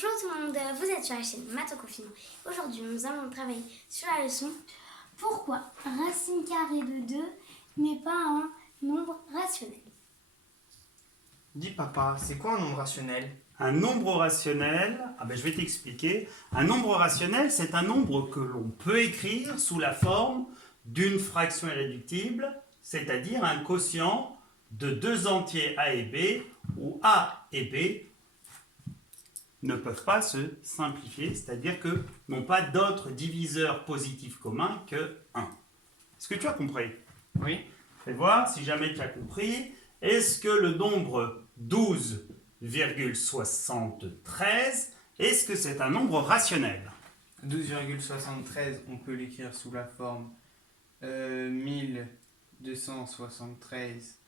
Bonjour tout le monde, vous êtes sur la chaîne Maths au confinement. Aujourd'hui, nous allons travailler sur la leçon pourquoi racine carrée de 2 n'est pas un nombre rationnel. Dis papa, c'est quoi un nombre rationnel? Un nombre rationnel, je vais t'expliquer. Un nombre rationnel, c'est un nombre que l'on peut écrire sous la forme d'une fraction irréductible, c'est-à-dire un quotient de deux entiers a et b, où a et b ne peuvent pas se simplifier, c'est-à-dire que n'ont pas d'autre diviseur positif commun que 1. Est-ce que tu as compris? Oui. Fais voir si jamais tu as compris. Est-ce que le nombre 12,73, est-ce que c'est un nombre rationnel? 12,73, on peut l'écrire sous la forme 1273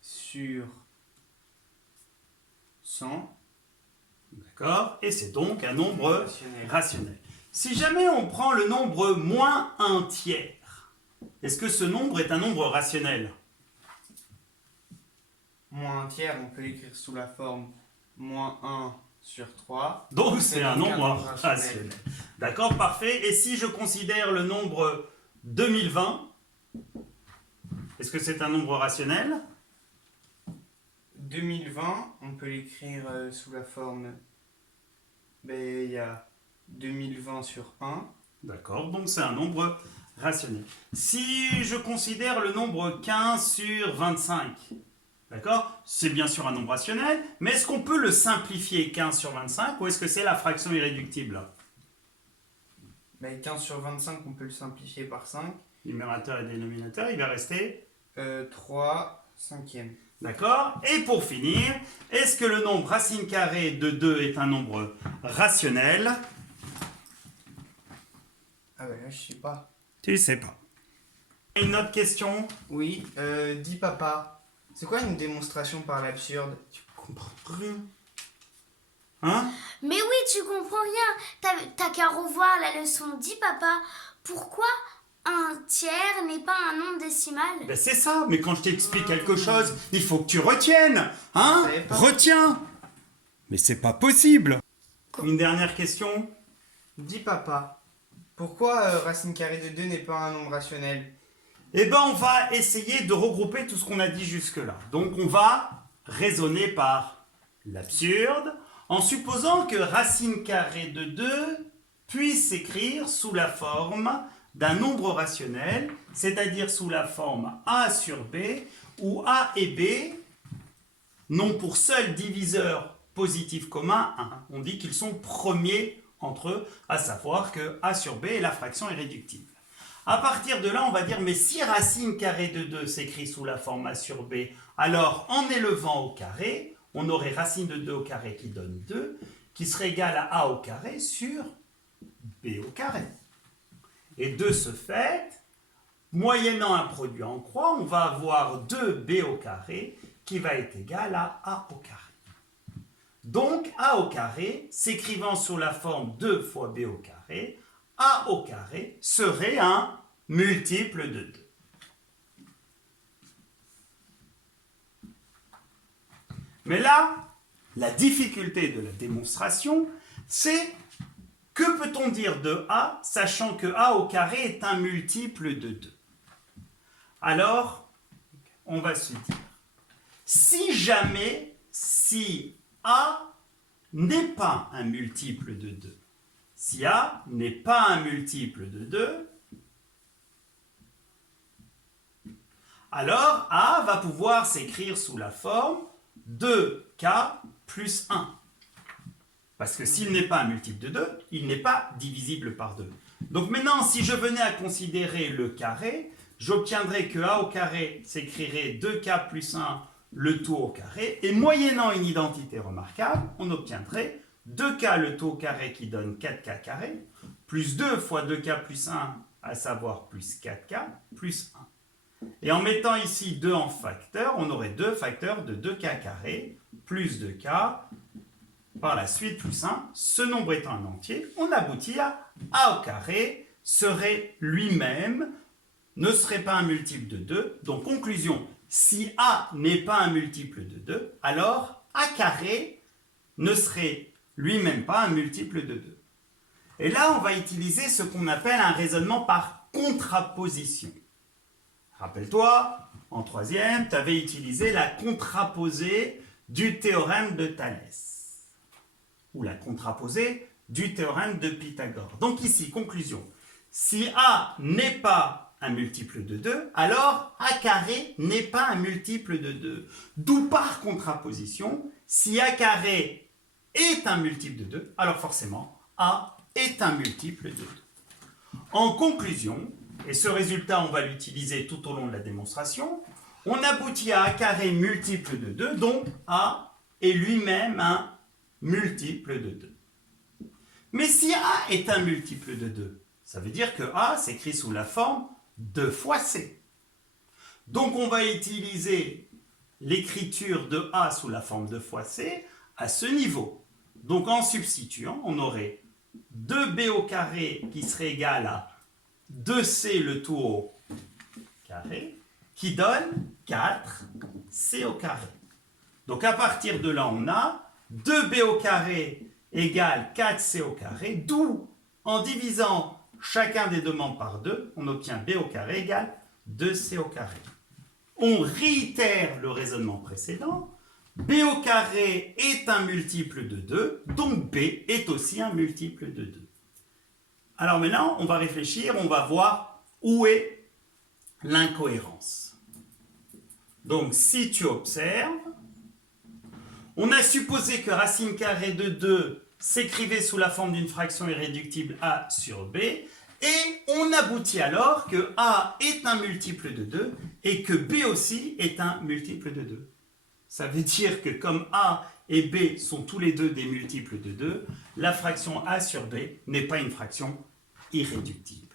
sur 100. D'accord? Et c'est donc un nombre rationnel. Si jamais on prend le nombre moins un tiers, est-ce que ce nombre est un nombre rationnel? Moins un tiers, on peut l'écrire sous la forme moins 1 sur 3. Donc c'est un donc nombre rationnel. D'accord, parfait. Et si je considère le nombre 2020, est-ce que c'est un nombre rationnel? 2020, on peut l'écrire sous la forme, il y a 2020 sur 1. D'accord, donc c'est un nombre rationnel. Si je considère le nombre 15 sur 25, d'accord, c'est bien sûr un nombre rationnel, mais est-ce qu'on peut le simplifier 15 sur 25 ou est-ce que c'est la fraction irréductible? 15 sur 25, on peut le simplifier par 5. Numérateur et dénominateur, il va rester 3 cinquièmes. D'accord. Et pour finir, est-ce que le nombre racine carrée de 2 est un nombre rationnel? Ah là, je sais pas. Tu sais pas. Une autre question? Oui, dis papa, c'est quoi une démonstration par l'absurde? Tu comprends rien. Hein? Mais oui, tu comprends rien. T'as qu'à revoir la leçon. Dis papa, pourquoi un tiers n'est pas un nombre décimal? C'est ça, mais quand je t'explique quelque chose, il faut que tu retiennes. Hein? Je savais pas. Retiens. Mais c'est pas possible. Une dernière question? Dis papa, pourquoi racine carrée de 2 n'est pas un nombre rationnel? On va essayer de regrouper tout ce qu'on a dit jusque-là. Donc on va raisonner par l'absurde, en supposant que racine carrée de 2 puisse s'écrire sous la forme d'un nombre rationnel, c'est-à-dire sous la forme a sur b, où a et b n'ont pour seul diviseur positif commun 1. On dit qu'ils sont premiers entre eux, à savoir que a sur b est la fraction irréductible. À partir de là, on va dire, mais si racine carrée de 2 s'écrit sous la forme a sur b, alors en élevant au carré, on aurait racine de 2 au carré qui donne 2, qui serait égal à a au carré sur b au carré. Et de ce fait, moyennant un produit en croix, on va avoir 2b au carré qui va être égal à a au carré. Donc, a au carré, s'écrivant sous la forme 2 fois b au carré, a au carré serait un multiple de 2. Mais là, la difficulté de la démonstration, c'est que peut-on dire de a, sachant que a au carré est un multiple de 2? Alors, on va se dire, si a n'est pas un multiple de 2, si a n'est pas un multiple de 2, alors a va pouvoir s'écrire sous la forme 2k plus 1. Parce que s'il n'est pas un multiple de 2, il n'est pas divisible par 2. Donc maintenant, si je venais à considérer le carré, j'obtiendrais que a au carré s'écrirait 2k plus 1 le tout au carré, et moyennant une identité remarquable, on obtiendrait 2k le tout au carré qui donne 4k carré, plus 2 fois 2k plus 1, à savoir plus 4k, plus 1. Et en mettant ici 2 en facteur, on aurait 2 facteurs de 2k carré, plus 2k, par la suite plus 1, ce nombre étant un entier, on aboutit à a au carré serait lui-même, ne serait pas un multiple de 2. Donc conclusion, si a n'est pas un multiple de 2, alors a carré ne serait lui-même pas un multiple de 2. Et là, on va utiliser ce qu'on appelle un raisonnement par contraposition. Rappelle-toi, en troisième, tu avais utilisé la contraposée du théorème de Thalès, ou la contraposée du théorème de Pythagore. Donc ici, conclusion, si A n'est pas un multiple de 2, alors A carré n'est pas un multiple de 2. D'où par contraposition, si A carré est un multiple de 2, alors forcément A est un multiple de 2. En conclusion, et ce résultat on va l'utiliser tout au long de la démonstration, on aboutit à A carré multiple de 2, donc A est lui-même un multiple de 2. Mais si A est un multiple de 2, ça veut dire que A s'écrit sous la forme 2 fois C. Donc on va utiliser l'écriture de A sous la forme 2 fois C à ce niveau. Donc en substituant, on aurait 2B au carré qui serait égal à 2C le tout au carré, qui donne 4C au carré. Donc à partir de là, on a 2B au carré égale 4C au carré, d'où en divisant chacun des deux membres par 2, on obtient B au carré égale 2C au carré. On réitère le raisonnement précédent. B au carré est un multiple de 2, donc B est aussi un multiple de 2. Alors maintenant, on va réfléchir, on va voir où est l'incohérence. Donc si tu observes, on a supposé que racine carrée de 2 s'écrivait sous la forme d'une fraction irréductible A sur B, et on aboutit alors que A est un multiple de 2 et que B aussi est un multiple de 2. Ça veut dire que comme A et B sont tous les deux des multiples de 2, la fraction A sur B n'est pas une fraction irréductible.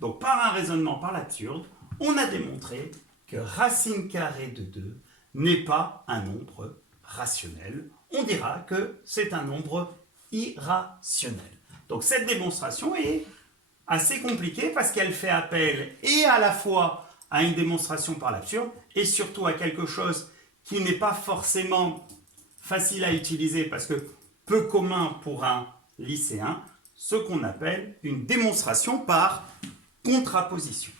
Donc par un raisonnement par l'absurde, on a démontré que racine carrée de 2 n'est pas un nombre rationnel. On dira que c'est un nombre irrationnel. Donc cette démonstration est assez compliquée parce qu'elle fait appel et à la fois à une démonstration par l'absurde et surtout à quelque chose qui n'est pas forcément facile à utiliser parce que peu commun pour un lycéen, ce qu'on appelle une démonstration par contraposition.